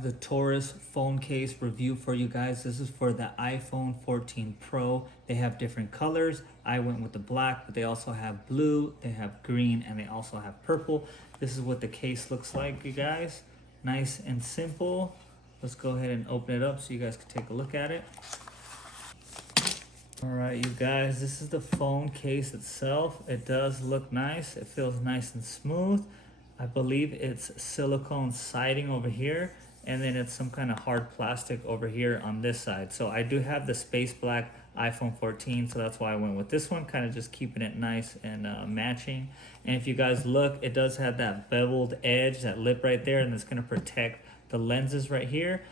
have the Torras phone case review for you guys. This is for the iPhone 14 Pro. They have different colors. I went with the black, but they also have blue, they have green, and they also have purple. This is what the case looks like, you guys. Nice and simple. Let's go ahead and open it up so you guys can take a look at it. All right, you guys, this is the phone case itself. It does look nice. It feels nice and smooth. I believe it's silicone siding over here, and then it's some kind of hard plastic over here on this side. So I do have the space black iPhone 14, so that's why I went with this one, kind of just keeping it nice and matching. And if you guys look, it does have that beveled edge, that lip right there, and it's going to protect the lenses right here.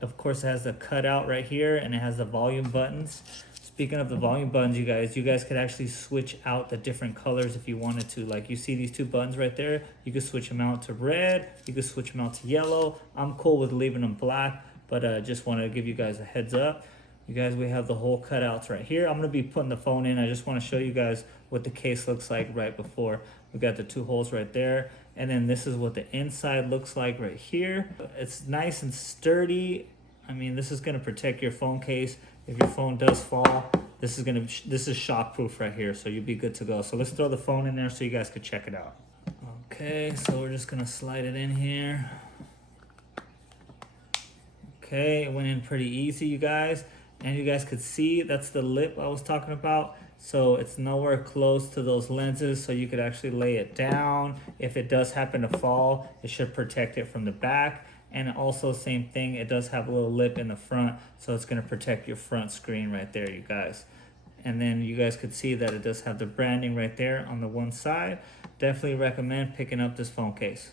Of course, it has the cutout right here, and it has the volume buttons. Speaking of the volume buttons, you guys could actually switch out the different colors if you wanted to. Like, you see these two buttons right there, you could switch them out to red, you could switch them out to yellow. I'm cool with leaving them black, but just wanted to give you guys a heads up. You guys, we have the whole cutouts right here. I'm gonna be putting the phone in. I just want to show you guys what the case looks like right before. We got the two holes right there, and then this is what the inside looks like right here. It's nice and sturdy. I mean, this is gonna protect your phone case. If your phone does fall, this is shock proof right here, so you'll be good to go. So let's throw the phone in there so you guys can check it out. Okay, so we're just gonna slide it in here. Okay, it went in pretty easy, you guys. And you guys could see that's the lip I was talking about. So it's nowhere close to those lenses, so you could actually lay it down. If it does happen to fall, it should protect it from the back. And also, same thing, it does have a little lip in the front, so it's going to protect your front screen right there, you guys. And then you guys could see that it does have the branding right there on the one side. Definitely recommend picking up this phone case.